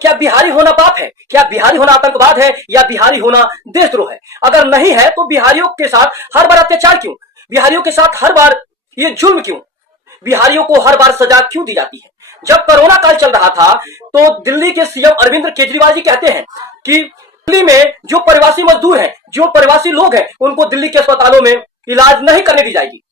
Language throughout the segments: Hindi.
क्या बिहारी होना पाप है? क्या बिहारी होना आतंकवाद है? या बिहारी होना देशद्रोह है? अगर नहीं है तो बिहारियों के साथ हर बार अत्याचार क्यों? बिहारियों के साथ हर बार ये जुल्म क्यों? बिहारियों को हर बार सजा क्यों दी जाती है? जब कोरोना काल चल रहा था तो दिल्ली के सीएम अरविंद केजरीवाल जी कहते हैं कि दिल्ली में जो प्रवासी मजदूर हैं, जो प्रवासी लोग हैं, उनको दिल्ली के अस्पतालों में इलाज नहीं करने दी जाएगी।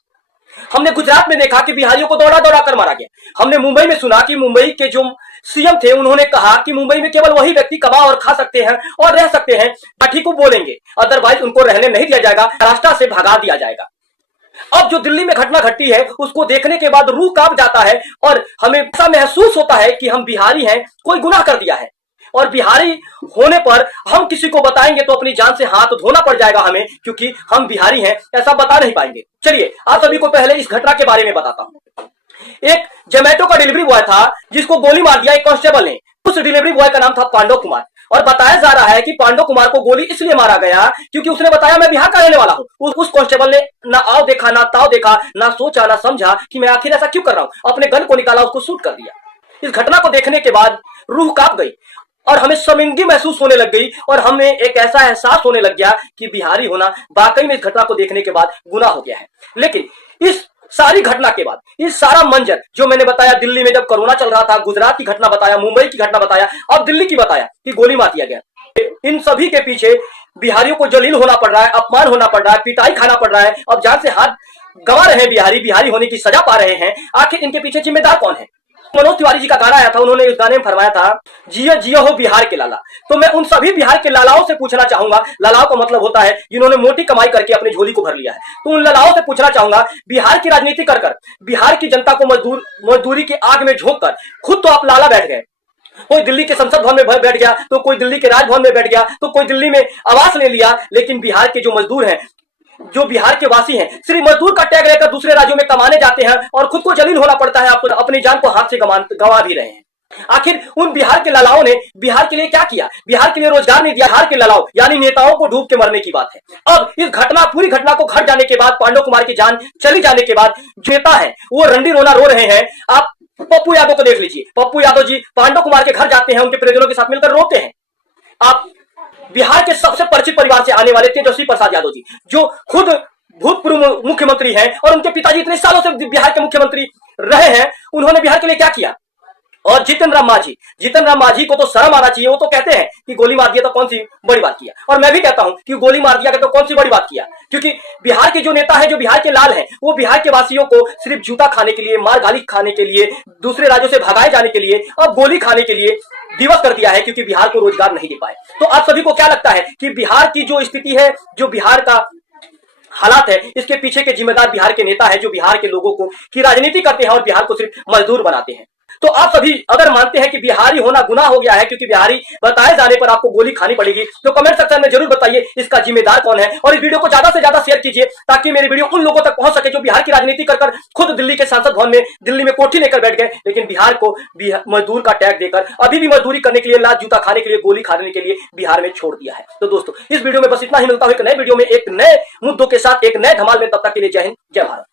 हमने गुजरात में देखा कि बिहारियों को दौड़ा दौड़ा कर मारा गया। हमने मुंबई में सुना कि मुंबई के जो सीएम थे उन्होंने कहा कि मुंबई में केवल वही व्यक्ति कमा और खा सकते हैं और रह सकते हैं, पार्टी को बोलेंगे, अदरवाइज उनको रहने नहीं दिया जाएगा, रास्ता से भगा दिया जाएगा। अब जो दिल्ली में घटना घटी है उसको देखने के बाद रूह कांप जाता है और हमें ऐसा महसूस होता है कि हम बिहारी हैं, कोई गुनाह कर दिया है। और बिहारी होने पर हम किसी को बताएंगे तो अपनी जान से हाथ धोना पड़ जाएगा हमें, क्योंकि हम बिहारी हैं ऐसा बता नहीं पाएंगे। चलिए आप सभी को पहले इस घटना के बारे में बताता हूं। एक जोमेटो का डिलीवरी बॉय था जिसको गोली मार दिया एक कांस्टेबल ने। उस डिलीवरी बॉय का नाम था पांडव कुमार और बताया जा रहा है कि पांडव कुमार को गोली इसलिए मारा गया क्योंकि उसने बताया मैं बिहार का रहने वाला हूं। उस कांस्टेबल ने ना आओ देखा, ना ताव देखा, ना सोचा, ना समझा कि मैं आखिर ऐसा क्यों कर रहा हूं। अपने गन को निकाला, उसको शूट कर दिया। इस घटना को देखने के बाद रूह कांप गई और हमें शर्मिंदगी महसूस होने लग गई और हमें एक ऐसा एहसास होने लग गया कि बिहारी होना वाकई में इस घटना को देखने के बाद गुनाह हो गया है। लेकिन इस सारी घटना के बाद, इस सारा मंजर जो मैंने बताया, दिल्ली में जब कोरोना चल रहा था, गुजरात की घटना बताया, मुंबई की घटना बताया, अब दिल्ली की बताया कि गोली मार दिया गया, इन सभी के पीछे बिहारियों को जलील होना पड़ रहा है, अपमान होना पड़ रहा है, पिटाई खाना पड़ रहा है, अब जान से हाथ गंवा रहे हैं बिहारी होने की सजा पा रहे हैं। आखिर इनके पीछे जिम्मेदार कौन है? मनोज तिवारी जी का गाना आया था, उन्होंने उस गाने में फरमाया था जियो जियो हो बिहार के लाला। तो मैं उन सभी बिहार के लालाओं से पूछना चाहूंगा, लालाओं का मतलब होता है जिन्होंने मोटी कमाई करके अपनी झोली को भर लिया है, तो उन लालाओं से पूछना चाहूंगा, बिहार की राजनीति कर कर बिहार की जनता को मजदूरी की आग में झोंक कर खुद तो आप लाला बैठ गए। कोई दिल्ली के संसद भवन में बैठ गया, तो कोई दिल्ली के राजभवन में बैठ गया, तो कोई दिल्ली में आवास ले लिया, लेकिन बिहार के जो मजदूर हैं, जो बिहार के वासी हैं, सिर्फ मजदूर का टैग लेकर दूसरे राज्यों में कमाने जाते हैं और खुद को जलील होना पड़ता है, अपनी जान को हाथ से गंवा भी रहे हैं। आखिर उन बिहार के लालाओं ने बिहार के लिए क्या किया? बिहार के लिए रोजगार नहीं दिया। बिहार के लालाओं यानी नेताओं को डूब के मरने की बात है। अब इस पूरी घटना को घट जाने के बाद, पांडव कुमार की जान चली जाने के बाद जो नेता है वो रंडी रोना रो रहे हैं। आप पप्पू यादव को देख लीजिए, पप्पू यादव जी पांडव कुमार के घर जाते हैं, उनके परिजनों के साथ मिलकर रोते हैं। आप बिहार के सबसे परिचित परिवार से आने वाले तेजस्वी प्रसाद यादव जी, जो खुद भूतपूर्व मुख्यमंत्री हैं और उनके पिताजी इतने सालों से बिहार के मुख्यमंत्री रहे हैं, उन्होंने बिहार के लिए क्या किया? और जीतन राम मांझी को तो शर्म आना चाहिए। वो तो कहते हैं कि गोली मार दिया तो कौन सी बड़ी बात किया, और मैं भी कहता हूं कि गोली मार दिया तो कौन सी बड़ी बात किया, क्योंकि बिहार के जो नेता है, जो बिहार के लाल हैं, वो बिहार के वासियों को सिर्फ जूता खाने के लिए, मार गाली खाने के लिए, दूसरे राज्यों से भगाए जाने के लिए, अब गोली खाने के लिए दिवस कर दिया है, क्योंकि बिहार को रोजगार नहीं दे पाए। तो आप सभी को क्या लगता है कि बिहार की जो स्थिति है, जो बिहार का हालात है, इसके पीछे के जिम्मेदार बिहार के नेता है, जो बिहार के लोगों को की राजनीति करते हैं और बिहार को सिर्फ मजदूर बनाते हैं। तो आप सभी अगर मानते हैं कि बिहारी होना गुनाह हो गया है क्योंकि बिहारी बताए जाने पर आपको गोली खानी पड़ेगी, तो कमेंट सेक्शन में जरूर बताइए इसका जिम्मेदार कौन है, और इस वीडियो को ज्यादा से ज्यादा शेयर कीजिए ताकि मेरी वीडियो उन लोगों तक पहुंच सके जो बिहार की राजनीति कर खुद दिल्ली के संसद भवन में, दिल्ली में कोठी लेकर बैठ गए, लेकिन बिहार को मजदूर का टैग देकर अभी भी मजदूरी करने के लिए, लात जूता खाने के लिए, गोली खाने के लिए बिहार में छोड़ दिया है। तो दोस्तों इस वीडियो में बस इतना ही। मिलता हूं एक नए वीडियो में एक नए मुद्दों के साथ, एक नए धमाल में। तब तक के लिए जय हिंद, जय भारत।